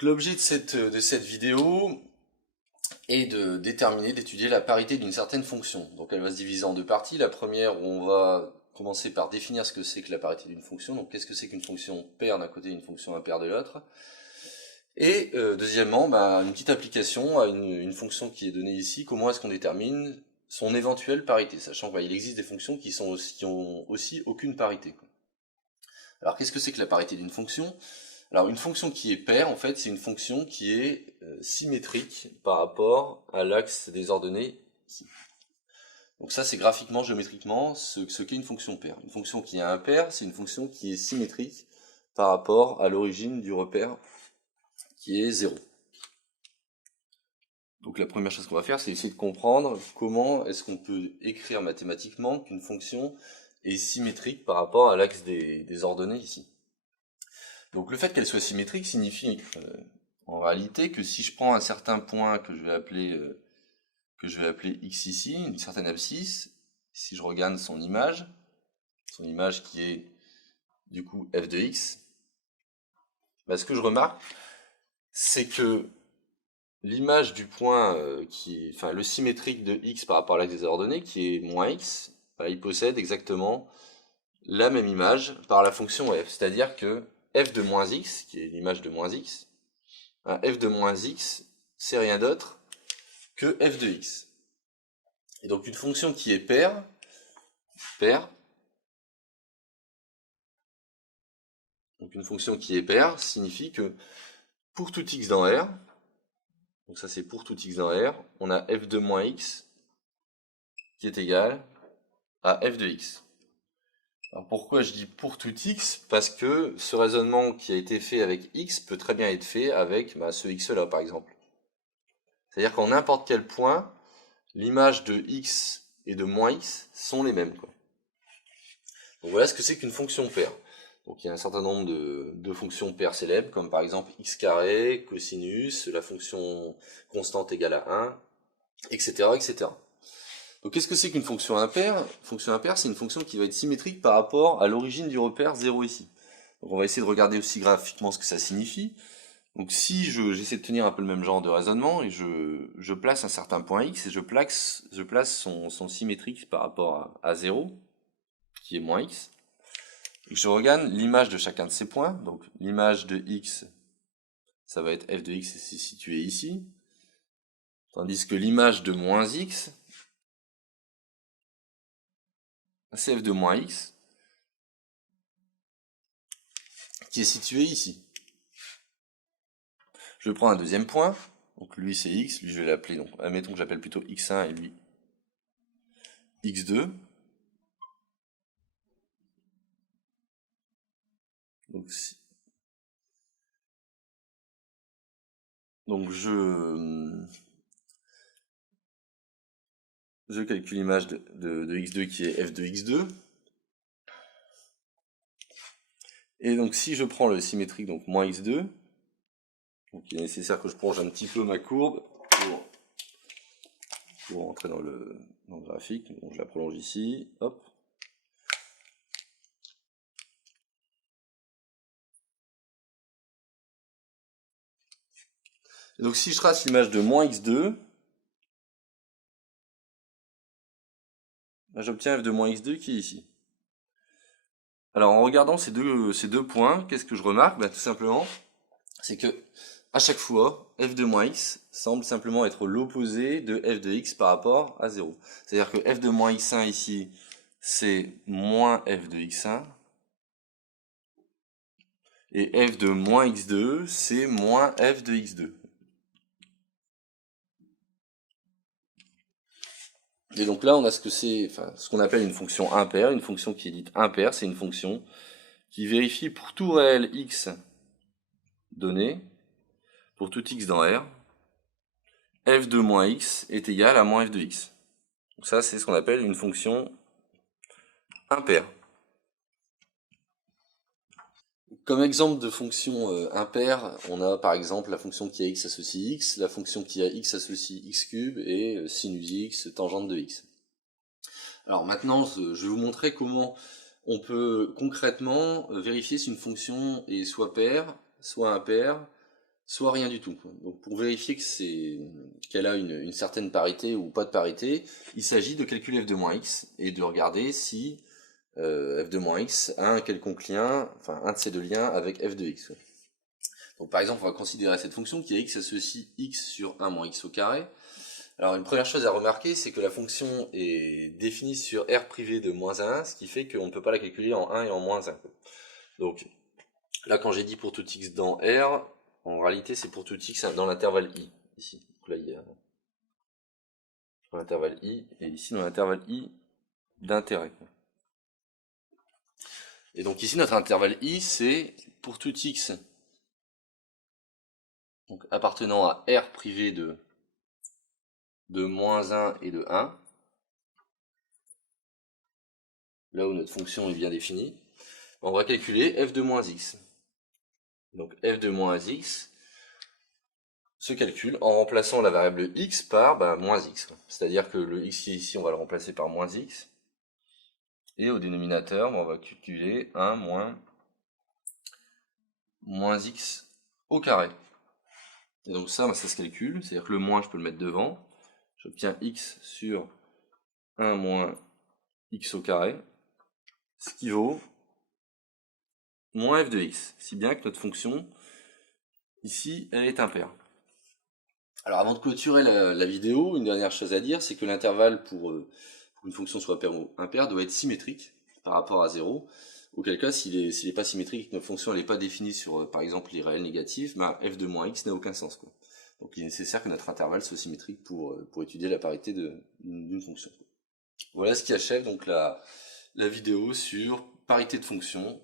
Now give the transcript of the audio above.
Donc l'objet de cette vidéo est d'étudier la parité d'une certaine fonction. Donc elle va se diviser en deux parties. La première où on va commencer par définir ce que c'est que la parité d'une fonction. Donc qu'est-ce que c'est qu'une fonction paire d'un côté et une fonction impaire de l'autre. Et deuxièmement, une petite application à une fonction qui est donnée ici. Comment est-ce qu'on détermine son éventuelle parité, sachant qu'il existe des fonctions qui ont aussi aucune parité. Alors qu'est-ce que c'est que la parité d'une fonction ? Alors une fonction qui est paire, en fait, c'est une fonction qui est symétrique par rapport à l'axe des ordonnées ici. Donc ça, c'est graphiquement, géométriquement, ce qu'est une fonction paire. Une fonction qui est impaire, c'est une fonction qui est symétrique par rapport à l'origine du repère qui est 0. Donc la première chose qu'on va faire, c'est essayer de comprendre comment est-ce qu'on peut écrire mathématiquement qu'une fonction est symétrique par rapport à l'axe des ordonnées ici. Donc le fait qu'elle soit symétrique signifie en réalité que si je prends un certain point que je vais appeler x ici, une certaine abscisse, si je regarde son image qui est du coup f de x, ce que je remarque, c'est que l'image du point le symétrique de x par rapport à l'axe des ordonnées, qui est moins x, il possède exactement la même image par la fonction f. C'est-à-dire que f de moins x, qui est l'image de moins x, f de moins x, c'est rien d'autre que f de x. Et donc une fonction qui est paire, donc une fonction qui est paire signifie que pour tout x dans R, donc ça c'est pour tout x dans R, on a f de moins x qui est égal à f de x. Alors pourquoi je dis pour tout x? Parce que ce raisonnement qui a été fait avec x peut très bien être fait avec ce x là par exemple. C'est-à-dire qu'en n'importe quel point, l'image de x et de moins x sont les mêmes. Donc voilà ce que c'est qu'une fonction paire. Donc il y a un certain nombre de fonctions paires célèbres, comme par exemple x carré, cosinus, la fonction constante égale à 1, etc. etc. Donc qu'est-ce que c'est qu'une fonction impaire? Une fonction impaire, c'est une fonction qui va être symétrique par rapport à l'origine du repère 0 ici. Donc on va essayer de regarder aussi graphiquement ce que ça signifie. Donc si j'essaie de tenir un peu le même genre de raisonnement, et je place un certain point x, et je place son symétrique par rapport à 0, qui est moins x, et que je regarde l'image de chacun de ces points. Donc l'image de x, ça va être f de x, et c'est situé ici, tandis que l'image de moins x, c'est f de moins x, qui est situé ici. Je prends un deuxième point, donc lui c'est x, lui je vais l'appeler, donc admettons que j'appelle plutôt x1 et lui x2. Donc je calcule l'image de x2 qui est f de x2. Et donc si je prends le symétrique, donc moins x2, donc il est nécessaire que je prolonge un petit peu ma courbe pour entrer dans le graphique. Donc je la prolonge ici, hop. Et donc si je trace l'image de moins x2, j'obtiens f de moins x2 qui est ici. Alors en regardant ces deux points, qu'est-ce que je remarque? Tout simplement, c'est que à chaque fois, f de moins x semble simplement être l'opposé de f de x par rapport à 0. C'est-à-dire que f de moins x1 ici, c'est moins f de x1, et f de moins x2, c'est moins f de x2. Et donc là, on a ce qu'on appelle une fonction impaire. Une fonction qui est dite impaire, c'est une fonction qui vérifie pour tout réel x donné, pour tout x dans R, f de moins x est égal à moins f de x. Donc ça, c'est ce qu'on appelle une fonction impaire. Comme exemple de fonction impaire, on a par exemple la fonction qui a x associe x, la fonction qui a x associe x cube et sinus x, tangente de x. Alors maintenant, je vais vous montrer comment on peut concrètement vérifier si une fonction est soit paire, soit impaire, soit rien du tout. Donc pour vérifier qu'elle a une certaine parité ou pas de parité, il s'agit de calculer f de moins x et de regarder si f de moins x a un quelconque lien, enfin un de ces deux liens avec f de x. Donc par exemple, on va considérer cette fonction qui est x associe x sur 1 moins x au carré. Alors une première chose à remarquer, c'est que la fonction est définie sur r privé de moins 1, ce qui fait qu'on ne peut pas la calculer en 1 et en moins 1. Donc là, quand j'ai dit pour tout x dans R, en réalité c'est pour tout x dans l'intervalle i, ici. Donc là, il y a dans l'intervalle i, et ici dans l'intervalle i d'intérêt. Et donc ici, notre intervalle i, c'est pour tout x donc appartenant à R privé de moins 1 et de 1, là où notre fonction est bien définie, on va calculer f de moins x. Donc f de moins x se calcule en remplaçant la variable x par moins x. C'est-à-dire que le x qui est ici, on va le remplacer par moins x. Et au dénominateur, on va calculer 1 moins x au carré. Et donc ça se calcule, c'est-à-dire que le moins, je peux le mettre devant. J'obtiens x sur 1 moins x au carré, ce qui vaut moins f de x, si bien que notre fonction, ici, elle est impaire. Alors avant de clôturer la vidéo, une dernière chose à dire, c'est que l'intervalle pour qu'une fonction soit paire ou impaire doit être symétrique par rapport à 0, auquel cas, s'il n'est pas symétrique et que notre fonction n'est pas définie sur, par exemple, les réels négatifs, f de moins x n'a aucun sens, quoi. Donc il est nécessaire que notre intervalle soit symétrique pour étudier la parité d'une fonction. Voilà ce qui achève donc la vidéo sur parité de fonctions.